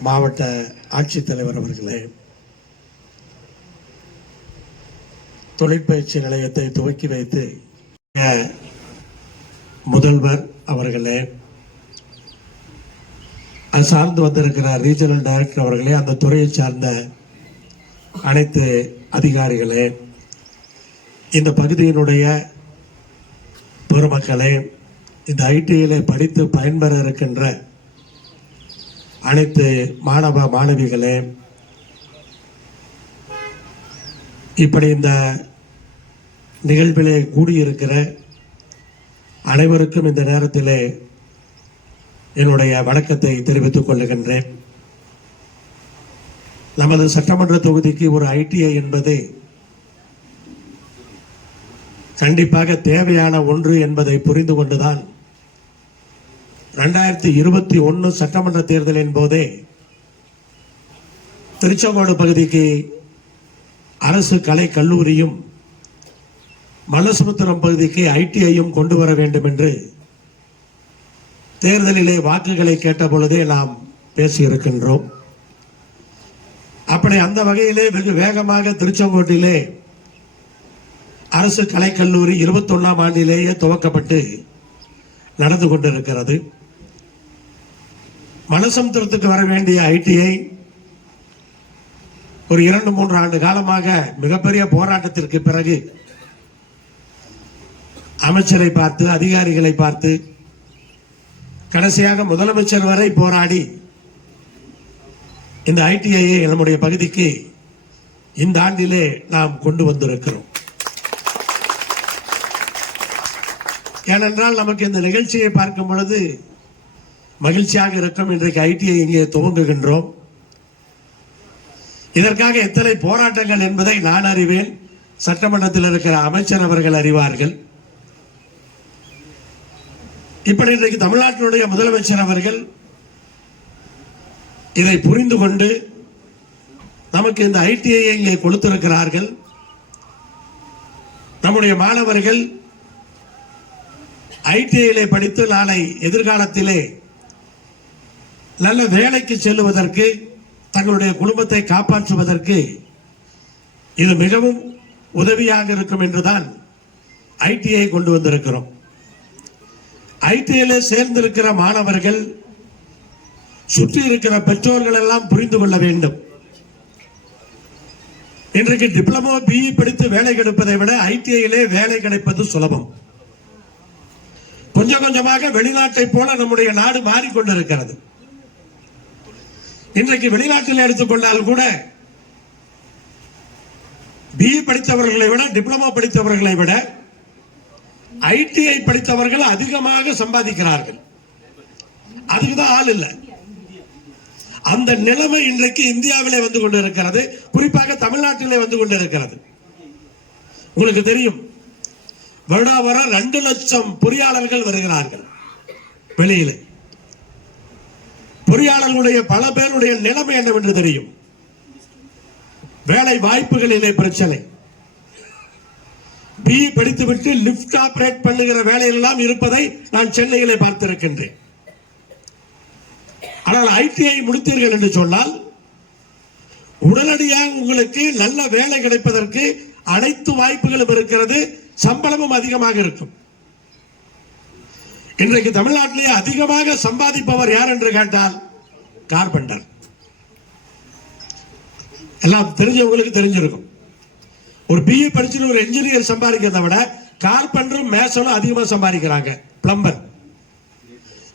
மாவட்ட ஆட்சித்தலைவர் அவர்களே தொழிற்பயிற்சி நிலையத்தை துவக்கி வைத்து முதல்வர் அவர்களே அது சார்ந்து வந்திருக்கிற ரீஜனல் டைரக்டர் அவர்களே அந்த துறையை சார்ந்த அனைத்து அதிகாரிகளே இந்த பகுதியினுடைய பெருமக்களே இந்த ஐடியிலே படித்து பயன்பெற இருக்கின்ற அனைத்து மாணவ மாணவிகளே இப்படி இந்த நிகழ்விலே கூடியிருக்கிற அனைவருக்கும் இந்த நேரத்திலே என்னுடைய வணக்கத்தை தெரிவித்துக் கொள்ளுகின்றேன். நமது சட்டமன்ற தொகுதிக்கு ஒரு ஐடிஐ என்பது கண்டிப்பாக தேவையான ஒன்று என்பதை புரிந்து கொண்டுதான் ரெண்டாயிரத்தி இருபத்தி ஒன்று சட்டமன்ற தேர்தலின் போதே திருச்செங்கோடு பகுதிக்கு அரசு கலை கல்லூரியும் மல்லசமுத்திரம் பகுதிக்கு ஐடிஐயும் கொண்டு வர வேண்டும் என்று தேர்தலிலே வாக்குகளை கேட்ட பொழுதே நாம் பேசியிருக்கின்றோம். அப்படி அந்த வகையிலே வெகு வேகமாக திருச்செங்கோட்டிலே அரசு கலைக்கல்லூரி இருபத்தொன்னாம் ஆண்டிலேயே துவக்கப்பட்டு நடந்து கொண்டிருக்கிறது. மனசமுத்திரத்துக்கு வர வேண்டிய ஐடிஐ ஒரு இரண்டு மூன்று ஆண்டு காலமாக மிகப்பெரிய போராட்டத்திற்கு பிறகு அமைச்சரை பார்த்து அதிகாரிகளை பார்த்து கடைசியாக முதலமைச்சர் வரை போராடி இந்த ஐடிஐயை நம்முடைய பகுதிக்கு இந்த ஆண்டிலே நாம் கொண்டு வந்திருக்கிறோம். ஏனென்றால் நமக்கு இந்த நிகழ்ச்சியை பார்க்கும் பொழுது மகிழ்ச்சியாக இருக்கும். இன்றைக்கு ஐடிஐ இங்கே துவங்குகின்றோம். இதற்காக எத்தனை போராட்டங்கள் என்பதை நான் அறிவேன். சட்டமன்றத்தில் இருக்கிற அமைச்சர் அவர்கள் அறிவார்கள். இப்படி இன்றைக்கு தமிழ்நாட்டினுடைய முதலமைச்சர் அவர்கள் இதை புரிந்து கொண்டு நமக்கு இந்த ஐடிஐ இங்கே கொடுத்திருக்கிறார்கள். நம்முடைய மாணவர்கள் ஐடிஐயிலே படித்து நாளை எதிர்காலத்திலே நல்ல வேலைக்கு செல்லுவதற்கு தங்களுடைய குடும்பத்தை காப்பாற்றுவதற்கு இது மிகவும் உதவியாக இருக்கும் என்றுதான் ஐடிஐ கொண்டு வந்திருக்கிறோம். ஐடிஐல சேர்ந்திருக்கிற மாணவர்கள் சுற்றி இருக்கிற பெற்றோர்கள் எல்லாம் புரிந்து கொள்ள வேண்டும். இன்றைக்கு டிப்ளமோ பிஇ படித்து வேலை கிடைப்பதை விட ஐடிஐயிலே வேலை கிடைப்பது சுலபம். கொஞ்சம் கொஞ்சமாக வெளிநாட்டை போல நம்முடைய நாடு மாறிக்கொண்டிருக்கிறது. இன்றைக்கு வெளிநாட்டில் எடுத்துக்கொண்டாலும் கூட பிஇ படித்தவர்களை விட டிப்ளமோ படித்தவர்களை விட ஐடிஐ படித்தவர்கள் அதிகமாக சம்பாதிக்கிறார்கள். அதுக்குதான் ஆள் இல்லை. அந்த நிலைமை இன்றைக்கு இந்தியாவிலே வந்து கொண்டிருக்கிறது. குறிப்பாக தமிழ்நாட்டிலே வந்து கொண்டிருக்கிறது. உங்களுக்கு தெரியும் வருடா வர ரெண்டு லட்சம் பொறியாளர்கள் வருகிறார்கள் வெளியிலே. பொறியாளர்களுடைய பல பேருடைய நிலைமை என்னவென்று தெரியும்? வேலை வாய்ப்புகளிலே பிரச்சனை. பி படித்துவிட்டு லிப்ட் ஆபரேட் பண்ணுகிற வேலையெல்லாம் இருப்பதை நான் சென்னையிலே பார்த்திருக்கின்றேன். ஆனால் ஐடிஐ முடித்தீர்கள் என்று சொன்னால் உடனடியாக உங்களுக்கு நல்ல வேலை கிடைப்பதற்கு அனைத்து வாய்ப்புகளும் இருக்கிறது சம்பளமும் அதிகமாக இருக்கும். இன்றைக்கு தமிழ்நாட்டிலே அதிகமாக சம்பாதிப்பவர் யார் என்று கேட்டால் கார்பெண்டர். எல்லாம் தெரிஞ்சவங்களுக்கு தெரிஞ்சிருக்கும். ஒரு பிஏ படிச்சுட்டு ஒரு என்ஜினியர் சம்பாதிக்கிறத விட கார்பெண்டரும் மேசனும் அதிகமாக சம்பாதிக்கிறாங்க. பிளம்பர்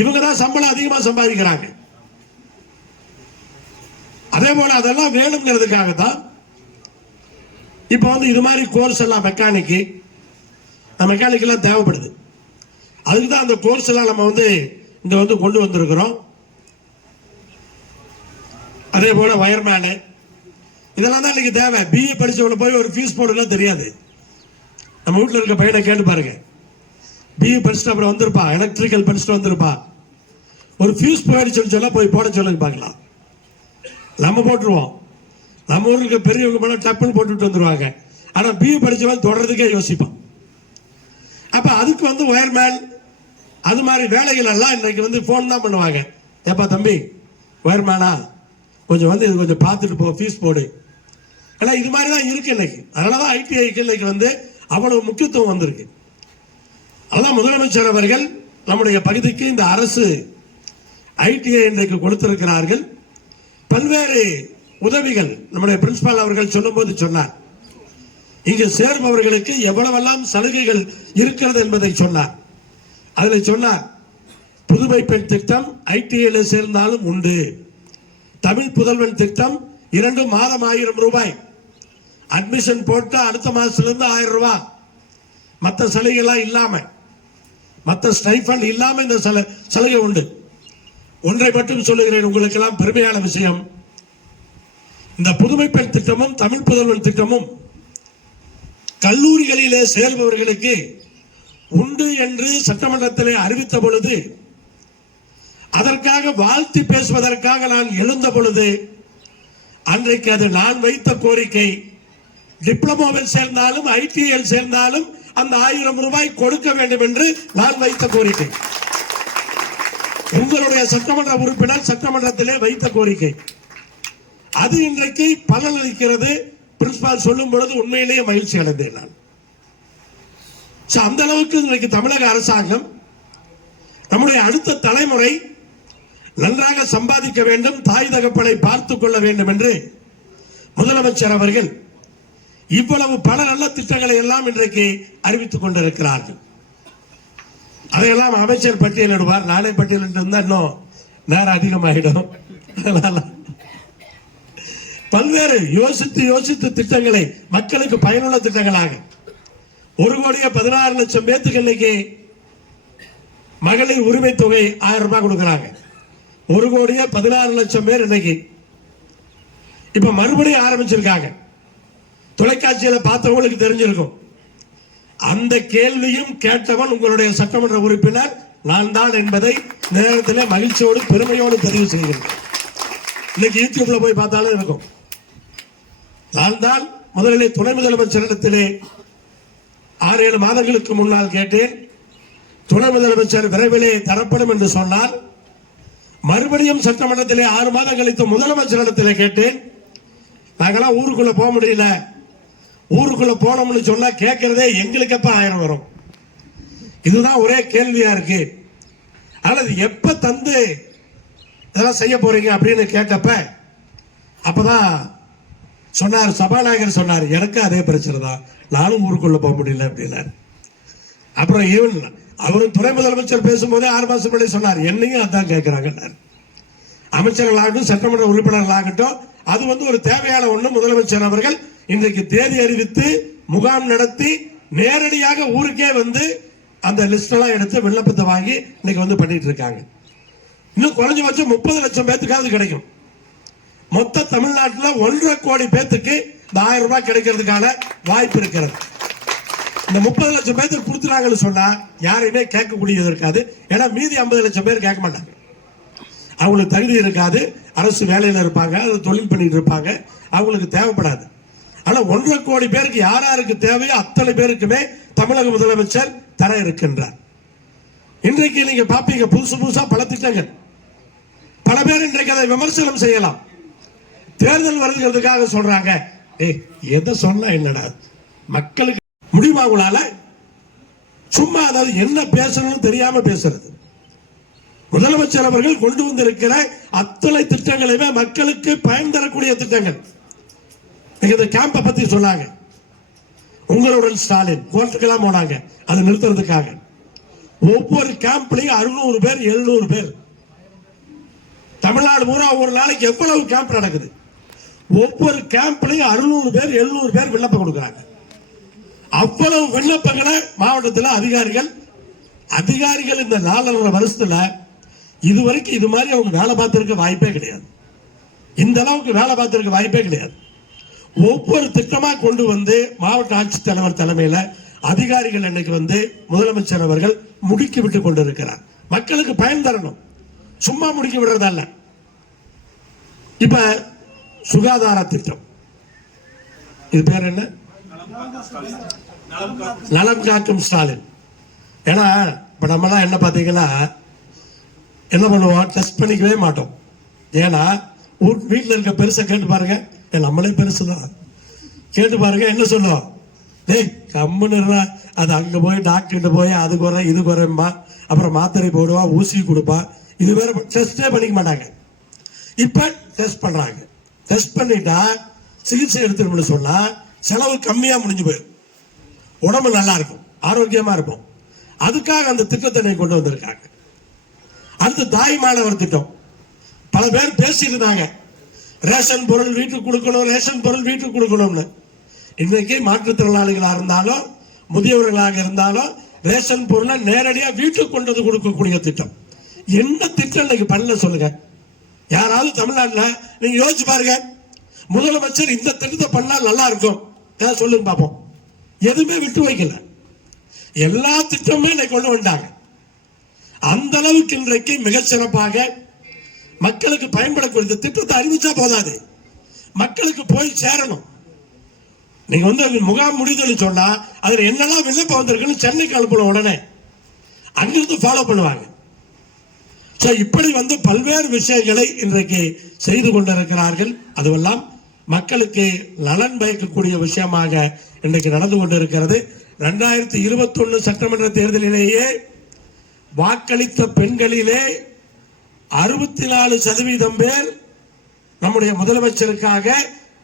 இவங்க தான் சம்பளம் அதிகமாக சம்பாதிக்கிறாங்க. அதே போல அதெல்லாம் வேணுங்கிறதுக்காக தான் இப்போ வந்து இது மாதிரி கோர்ஸ் எல்லாம் மெக்கானிக்கு மெக்கானிக்கெல்லாம் தேவைப்படுது. அதுக்கு தான் அந்த கோர்ஸ் எல்லாம் நம்ம வந்து இங்க வந்து கொண்டு வந்திருக்கிறோம். அதே போல வயர்மேனு இதெல்லாம் தான் இன்னைக்கு தேவை. பிஏ படிச்சவங்க போய் ஒரு ஃபீஸ் போடலாம் தெரியாது. நம்ம வீட்டில் இருக்க பையனை கேட்டு பாருங்க. பிஏ படிச்சுட்டு அப்புறம் வந்திருப்பா. எலக்ட்ரிக்கல் படிச்சுட்டு வந்திருப்பா. ஒரு ஃபியூஸ் போயிடுச்சுன்னு சொல்ல போய் போட சொல்லுங்க பார்க்கலாம். நம்ம போட்டுருவோம். நம்ம ஊருக்கு பெரியவங்க மேலே டப்புன்னு போட்டுட்டு வந்துருவாங்க. ஆனால் பிஏ படித்தவன் தொடர்றதுக்கே யோசிப்பான். அப்போ அதுக்கு வந்து ஒயர்மேன் அது மாதிரி வேலைகள் எல்லாம் இன்னைக்கு வந்து ஃபோன் தான் பண்ணுவாங்க. ஏப்பா தம்பி வருமானா கொஞ்சம் வந்து இது கொஞ்சம் பார்த்துட்டு போ ஃபீஸ் போடு. ஆனால் இது மாதிரி தான் இருக்கு இன்னைக்கு. அதனால தான் ஐடிஐக்கு இன்னைக்கு வந்து அவ்வளவு முக்கியத்துவம் வந்திருக்கு. அதான் முதலமைச்சர் அவர்கள் நம்முடைய பகுதிக்கு இந்த அரசு ஐடிஐ இன்றைக்கு கொடுத்திருக்கிறார்கள். பல்வேறு உதவிகள் நம்முடைய பிரின்சிபால் அவர்கள் சொல்லும்போது சொன்னார். இங்கு சேர்பவர்களுக்கு எவ்வளவெல்லாம் சலுகைகள் இருக்கிறது என்பதை சொன்னார். அதில் சொன்னார் புதுமை பெண் திட்டம் ஐடிஐல சேர்ந்தாலும் உண்டு. தமிழ் புதல்வன் திட்டம் இரண்டு மாதம் ஆயிரம் ரூபாய். அட்மிஷன் போட்டு அடுத்த மாதத்துலேருந்து ஆயிரம் ரூபா மற்ற சலுகைலாம் இல்லாமல் மற்ற ஸ்டைஃபண்ட் இல்லாமல் இந்த சல சலுகை உண்டு. ஒன்றை மட்டும் சொல்லுகிறேன் உங்களுக்கெல்லாம் பெருமையான விஷயம். இந்த புதுமை பெண் திட்டமும் தமிழ் புதல்வன் திட்டமும் கல்லூரிகளிலே சேர்பவர்களுக்கு உண்டு என்று சட்டமன்றத்திலே அறிவித்த பொழுது அதற்காக வாழ்த்தி பேசுவதற்காக நான் எழுந்த பொழுது அன்றைக்கு அது நான் வைத்த கோரிக்கை. டிப்ளமோவில் சேர்ந்தாலும் ஐடிஐயில் சேர்ந்தாலும் அந்த ஆயிரம் ரூபாய் கொடுக்க வேண்டும் என்று நான் வைத்த கோரிக்கை. உங்களுடைய சட்டமன்ற உறுப்பினர் சட்டமன்றத்திலே வைத்த கோரிக்கை. அது இன்றைக்கு பலன் அளிக்கிறது பிரின்சிபால் சொல்லும் பொழுது உண்மையிலேயே மகிழ்ச்சி அடைந்தேன் நான். ஸோ அந்த அளவுக்கு இன்றைக்கு தமிழக அரசாங்கம் நம்முடைய அடுத்த தலைமுறை நன்றாக சம்பாதிக்க வேண்டும் தாய் தகப்பனை பார்த்து கொள்ள வேண்டும் என்று முதலமைச்சர் அவர்கள் இவ்வளவு பல நல்ல திட்டங்களை எல்லாம் இன்றைக்கு அறிவித்துக் கொண்டிருக்கிறார்கள். அதையெல்லாம் அமைச்சர் பட்டியலிடுவார் நானே பட்டியலிட்டு இருந்தால் இன்னும் நேரம் அதிகமாகிடும் பல்வேறு யோசித்து யோசித்து திட்டங்களை மக்களுக்கு பயனுள்ள திட்டங்களாக ஒரு கோடியே பதினாறு லட்சம் பேத்துக்கு இன்னைக்கு மகளிர் உரிமை தொகை ஆயிரம் ரூபாய் கொடுக்குறாங்க. ஒரு கோடியே பதினாறு லட்சம் பேர் இன்னைக்கு. இப்ப மறுபடியும் ஆரம்பிச்சிருக்காங்க. தொலைக்காட்சியில பார்த்தவங்களுக்கு தெரிஞ்சிருக்கும். அந்த கேள்வியும் கேட்டவன் உங்களுடைய சட்டமன்ற உறுப்பினர் நான் தான் என்பதை நேரத்தில் மகிழ்ச்சியோடு பெருமையோடு பதிவு செய்கிறேன். இன்னைக்கு யூடியூப்ல போய் பார்த்தாலும் இருக்கும். நான் தான் முதலிலே துணை முதலமைச்சரிடத்திலே ஆறு ஏழு மாதங்களுக்கு முன்னால் கேட்டேன் துணை முதலமைச்சர் விரைவிலே தரப்படும் என்று சொன்னார் மறுபடியும் சட்டமன்றத்திலே ஆறு மாதம் கழித்து முதலமைச்சரிடத்திலே கேட்டேன். நாங்களாம் ஊருக்குள்ள போக முடியல. ஊருக்குள்ள போனோம்னு சொன்னா கேட்கறதே எங்களுக்கு எப்ப ஆயிரம் வரும்? இதுதான் ஒரே கேள்வியா இருக்கு. அல்லது எப்ப தந்து இதெல்லாம் செய்ய போறீங்க அப்படின்னு கேட்டப்ப அப்பதான் சொன்னார் சபாநாயகர் சொன்னார் எனக்கு அதே பிரச்சனை தான். நானும் ஊருக்குள்ளே போக முடியல அப்படின்னாரு. அப்புறம் ஈவன் அவரும் துணை முதலமைச்சர் பேசும்போதே ஆறு மாதம் முன்னாடி சொன்னார் என்னையும் அதான் கேட்கிறாங்கன்னாரு அமைச்சர்களாகட்டும் சட்டமன்ற உறுப்பினர்களாகட்டும் அது வந்து ஒரு தேவையான ஒன்று முதலமைச்சர் அவர்கள் இன்றைக்கு தேதி அறிவித்து முகாம் நடத்தி நேரடியாக ஊருக்கே வந்து அந்த லிஸ்டெல்லாம் எடுத்து விண்ணப்பத்தை வாங்கி இன்னைக்கு வந்து பண்ணிட்டு இருக்காங்க. இன்னும் குறைஞ்சபட்சம் முப்பது லட்சம் பேத்துக்காவது கிடைக்கும். மொத்த தமிழ்நாட்டில் ஒன்றரை கோடி பேத்துக்கு இந்த ஆயிரம் ரூபாய் கிடைக்கிறதுக்கான வாய்ப்பு இருக்கிறது. இந்த முப்பது லட்சம் பேத்துக்கு கொடுத்துறாங்கன்னு சொன்னா யாரையுமே கேட்கக்கூடியது இருக்காது. ஏன்னா மீதி ஐம்பது லட்சம் பேர் கேட்க மாட்டாங்க. அவங்களுக்கு தகுதி இருக்காது. அரசு வேலையில் இருப்பாங்க அது தொழில் பண்ணிட்டு இருப்பாங்க. அவங்களுக்கு தேவைப்படாது. ஆனால் ஒன்றரை கோடி பேருக்கு யார் யாருக்கு தேவையோ அத்தனை பேருக்குமே தமிழக முதலமைச்சர் தர இருக்கின்றார். இன்றைக்கு நீங்க பாப்பீங்க புதுசு புதுசாக பல திட்டங்கள். பல பேர் இன்றைக்கு அதை விமர்சனம் செய்யலாம். தேர்தல் வருதுங்கிறதுக்காக சொல்றாங்க. ஏய் எதை சொன்னா என்னடா? மக்களுக்கு முடியுமா உங்களால? சும்மா அதாவது என்ன பேசணும்னு தெரியாம பேசுறது. முதலமைச்சர் அவர்கள் கொண்டு வந்திருக்கிற அத்தனை திட்டங்களையுமே மக்களுக்கு பயன் தரக்கூடிய திட்டங்கள். நீங்க இந்த கேம்பை பத்தி சொன்னாங்க. உங்களுடன் ஸ்டாலின் கோர்ட்டுக்கெல்லாம் போனாங்க. அதை நிறுத்துறதுக்காக. ஒவ்வொரு கேம்ப்லையும் அறுநூறு பேர் எழுநூறு பேர். தமிழ்நாடு பூரா ஒரு நாளைக்கு எவ்வளவு கேம்ப் நடக்குது? ஒவ்வொரு கேம்ப்லையும் அறுநூறு பேர் எழுநூறு பேர் விண்ணப்பம் கொடுக்குறாங்க. அவ்வளவு விண்ணப்பங்களை மாவட்டத்தில் அதிகாரிகள் அதிகாரிகள் இந்த நாலரை வருஷத்துல இதுவரைக்கும் இது மாதிரி அவங்க வேலை பார்த்துருக்க வாய்ப்பே கிடையாது. இந்த அளவுக்கு வேலை பார்த்துருக்க வாய்ப்பே கிடையாது. ஒவ்வொரு திட்டமாக கொண்டு வந்து மாவட்ட ஆட்சித்தலைவர் தலைமையில் அதிகாரிகள் இன்னைக்கு வந்து முதலமைச்சர் அவர்கள் முடுக்கி விட்டு கொண்டு இருக்கிறார் மக்களுக்கு பயன் தரணும். சும்மா முடுக்கி விடுறதல்ல. இப்ப சுகாதார திட்டம். இது பேர் என்ன? நலம் காக்கும் ஸ்டாலின். ஏன்னா இப்ப நம்மலாம் என்ன பாத்தீங்கன்னா என்ன பண்ணுவோம்? டெஸ்ட் பண்ணிக்கவே மாட்டோம். ஏன்னா ஊர் வீட்டில் இருக்க பெருசை கேட்டு பாருங்க. ஏன் நம்மளே பெருசு தான். கேட்டு பாருங்க என்ன சொல்லுவோம்? டேய் கம்முன்னு அது அங்க போய் டாக்டர்கிட்ட போய் அது குறை இது குறைம்பா. அப்புறம் மாத்திரை போடுவா ஊசி கொடுப்பா. இது வேற டெஸ்டே பண்ணிக்க மாட்டாங்க. இப்ப டெஸ்ட் பண்றாங்க. டெஸ்ட் பண்ணிட்டா சிகிச்சை எடுத்துக்கணும்னு சொன்னா செலவு கம்மியா முடிஞ்சு போயிடும். உடம்பு நல்லா இருக்கும். ஆரோக்கியமா இருக்கும். அதுக்காக அந்த திட்டத்தை கொண்டு வந்திருக்காங்க. அடுத்து தாய் மாணவர் திட்டம். பல பேர் பேசிட்டு இருந்தாங்க. ரேஷன் பொருள் வீட்டுக்கு கொடுக்கணும் ரேஷன் பொருள் வீட்டுக்கு கொடுக்கணும்னு. இன்னைக்கு மாற்றுத்திறனாளிகளாக இருந்தாலும் முதியவர்களாக இருந்தாலும் ரேஷன் பொருளை நேரடியாக வீட்டுக்கு கொண்டு வந்து கொடுக்கக்கூடிய திட்டம். என்ன திட்டம் இன்னைக்கு பண்ணல சொல்லுங்க. யாராவது தமிழ்நாட்டில் நீங்க யோசிச்சு பாருங்க. முதலமைச்சர் இந்த திட்டத்தை பண்ணால் நல்லா இருக்கும். ஏதாவது சொல்லுங்க பார்ப்போம் எதுவுமே விட்டு வைக்கல. எல்லா திட்டமுமே இன்னைக்கு கொண்டு வந்துட்டாங்க. அந்த அளவுக்கு இன்றைக்கு மிகச்சிறப்பாக மக்களுக்கு பயன்படக்கூடிய திட்டத்தை அறிவிச்சா போதாது. மக்களுக்கு போய் சேரணும். நீங்க வந்து அது முகாம் முடிதல் சொன்னா அதுல என்னெல்லாம் விண்ணப்பம் வந்திருக்குன்னு சென்னைக்கு அனுப்பணும் உடனே அங்கிருந்து ஃபாலோ பண்ணுவாங்க. இப்படி வந்து பல்வேறு விஷயங்களை இன்றைக்கு செய்து கொண்டிருக்கிறார்கள். அதுவெல்லாம் மக்களுக்கு நலன் பயக்கக்கூடிய விஷயமாக இன்றைக்கு நடந்து கொண்டிருக்கிறது. ரெண்டாயிரத்தி இருபத்தி ஒன்னு சட்டமன்ற தேர்தலிலேயே வாக்களித்த பெண்களிலே அறுபத்தி நாலு சதவீதம் பேர் நம்முடைய முதலமைச்சருக்காக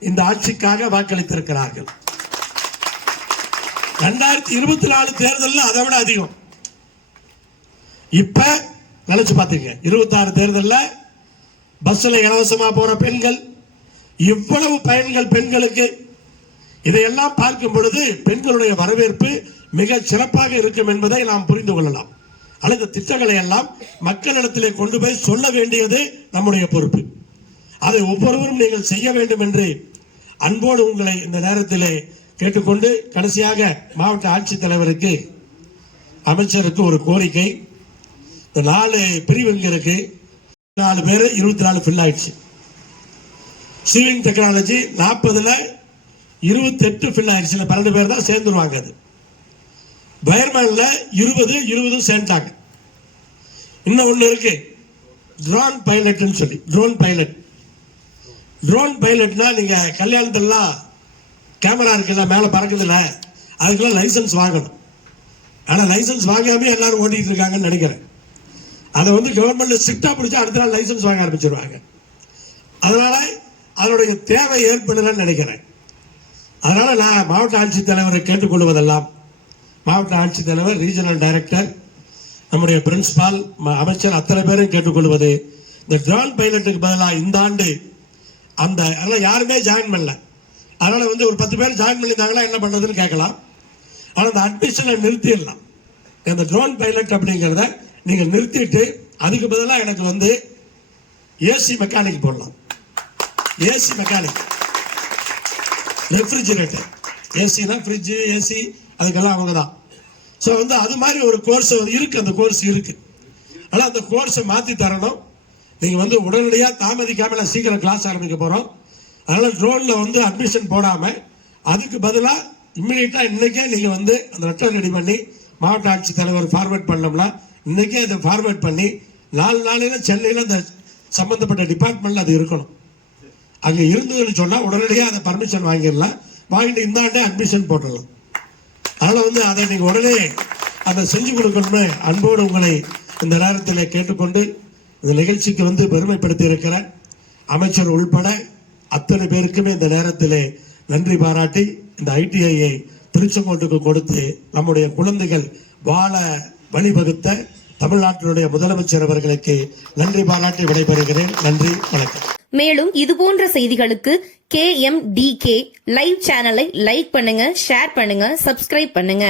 இந்த ஆட்சிக்காக வாக்களித்திருக்கிறார்கள். ரெண்டாயிரத்தி இருபத்தி நாலு தேர்தலில் அதை விட அதிகம். இப்ப நினைச்சு பார்த்தீங்க. இருபத்தாறு தேர்தலில் பஸ்ஸில் இலவசமாக போகிற பெண்கள் இவ்வளவு பயன்கள் பெண்களுக்கு. இதையெல்லாம் பார்க்கும் பொழுது பெண்களுடைய வரவேற்பு மிக சிறப்பாக இருக்கும் என்பதை நாம் புரிந்து கொள்ளலாம். அல்லது திட்டங்களை எல்லாம் மக்களிடத்திலே கொண்டு போய் சொல்ல வேண்டியது நம்முடைய பொறுப்பு. அதை ஒவ்வொருவரும் நீங்கள் செய்ய வேண்டும் என்று அன்போடு உங்களை இந்த நேரத்திலே கேட்டுக்கொண்டு கடைசியாக மாவட்ட ஆட்சித்தலைவருக்கு அமைச்சருக்கு ஒரு கோரிக்கை. இந்த நாலு பிரிவு இங்க இருக்கு? நாலு பேர் இருபத்தி நாலு ஃபில் ஆயிடுச்சு. சிவிங் டெக்னாலஜி நாற்பதுல இருபத்தெட்டு ஃபில் ஆயிடுச்சு. பன்னெண்டு பேர் தான் சேர்ந்துருவாங்க அது. வயர்மேன்ல இருபது இருபதும் சேர்ந்தாங்க இன்னும் ஒண்ணு இருக்கு. ட்ரோன் பைலட்னு சொல்லி ட்ரோன் பைலட் ட்ரோன் பைலட்னா நீங்க கல்யாணத்துலாம் கேமரா இருக்குல்ல மேலே பறக்குதுல்ல அதுக்கெல்லாம் லைசன்ஸ் வாங்கணும். ஆனால் லைசன்ஸ் வாங்காமே எல்லாரும் ஓட்டிகிட்டு இருக்காங்கன்னு நினைக்கிறேன். அதை வந்து கவர்மெண்ட்ல ஸ்ட்ரிக்டா பிடிச்சா அடுத்த நாள் லைசன்ஸ் வாங்க ஆரம்பிச்சிருவாங்க. அதனால அதனுடைய தேவை ஏற்படலன்னு நினைக்கிறேன். அதனால நான் மாவட்ட ஆட்சித்தலைவரை கேட்டுக்கொள்வதெல்லாம் மாவட்ட ஆட்சித்தலைவர் ரீஜனல் டைரக்டர் நம்முடைய பிரின்சிபால் ம- அமைச்சர் அத்தனை பேரும் கேட்டுக்கொள்வது இந்த ட்ரோன் பைலட்டுக்கு பதிலாக இந்த ஆண்டு அந்த அதெல்லாம் யாருமே ஜாயின் பண்ணல. அதனால வந்து ஒரு பத்து பேர் ஜாயின் பண்ணியிருந்தாங்களா என்ன பண்ணுறதுன்னு கேட்கலாம். ஆனால் அந்த அட்மிஷனை நிறுத்திடலாம். இந்த ட்ரோன் பைலட் அப்படிங்கிறத நீங்கள் நிறுத்திட்டு அதுக்கு பதிலாக எனக்கு வந்து ஏசி மெக்கானிக் போடலாம். ஏசி மெக்கானிக் ரெஃப்ரிஜிரேட்டர் ஏசினா ஃப்ரிட்ஜு ஏசி அதுக்கெல்லாம் அவங்க தான். ஸோ வந்து அது மாதிரி ஒரு கோர்ஸ் இருக்குது அந்த கோர்ஸ் இருக்குது ஆனால் அந்த கோர்ஸை மாற்றி தரணும். நீங்கள் வந்து உடனடியாக தாமதிக்காமல் நான் சீக்கிரம் கிளாஸ் ஆரம்பிக்க போகிறோம் அதனால் ட்ரோனில் வந்து அட்மிஷன் போடாமல் அதுக்கு பதிலாக இம்மிடியட்டாக இன்றைக்கே நீங்கள் வந்து அந்த லெட்டர் ரெடி பண்ணி மாவட்ட ஆட்சித்தலைவர் ஃபார்வேர்ட் பண்ணோம்னா இன்னைக்கே அதை ஃபார்வேர்ட் பண்ணி நாலு நாளையில சென்னையில் அந்த சம்பந்தப்பட்ட டிபார்ட்மெண்ட்ல அது இருக்கணும். அங்கே இருந்ததுன்னு சொன்னால் உடனடியாக அதை பர்மிஷன் வாங்கிடலாம். வாங்கிட்டு இந்த ஆண்டே அட்மிஷன் போட்டுடலாம். அதனால் வந்து அதை நீங்கள் உடனே அதை செஞ்சு கொடுக்கணும்னு அன்போடு உங்களை இந்த நேரத்தில் கேட்டுக்கொண்டு இந்த நிகழ்ச்சிக்கு வந்து பெருமைப்படுத்தி இருக்கிற அமைச்சர் உள்பட அத்தனை பேருக்குமே இந்த நேரத்தில் நன்றி பாராட்டி இந்த ஐடிஐயை திருச்செங்கோட்டுக்கு கொடுத்து நம்முடைய குழந்தைகள் வாழ வழிவகுத்த தமிழ்நாட்டினுடைய முதலமைச்சர் அவர்களுக்கு நன்றி பாராட்டி விடைபெறுகிறேன். நன்றி வணக்கம். மேலும் இதுபோன்ற செய்திகளுக்கு K M D K live சேனலை லைக் பண்ணுங்க ஷேர் பண்ணுங்க சப்ஸ்கிரைப் பண்ணுங்க.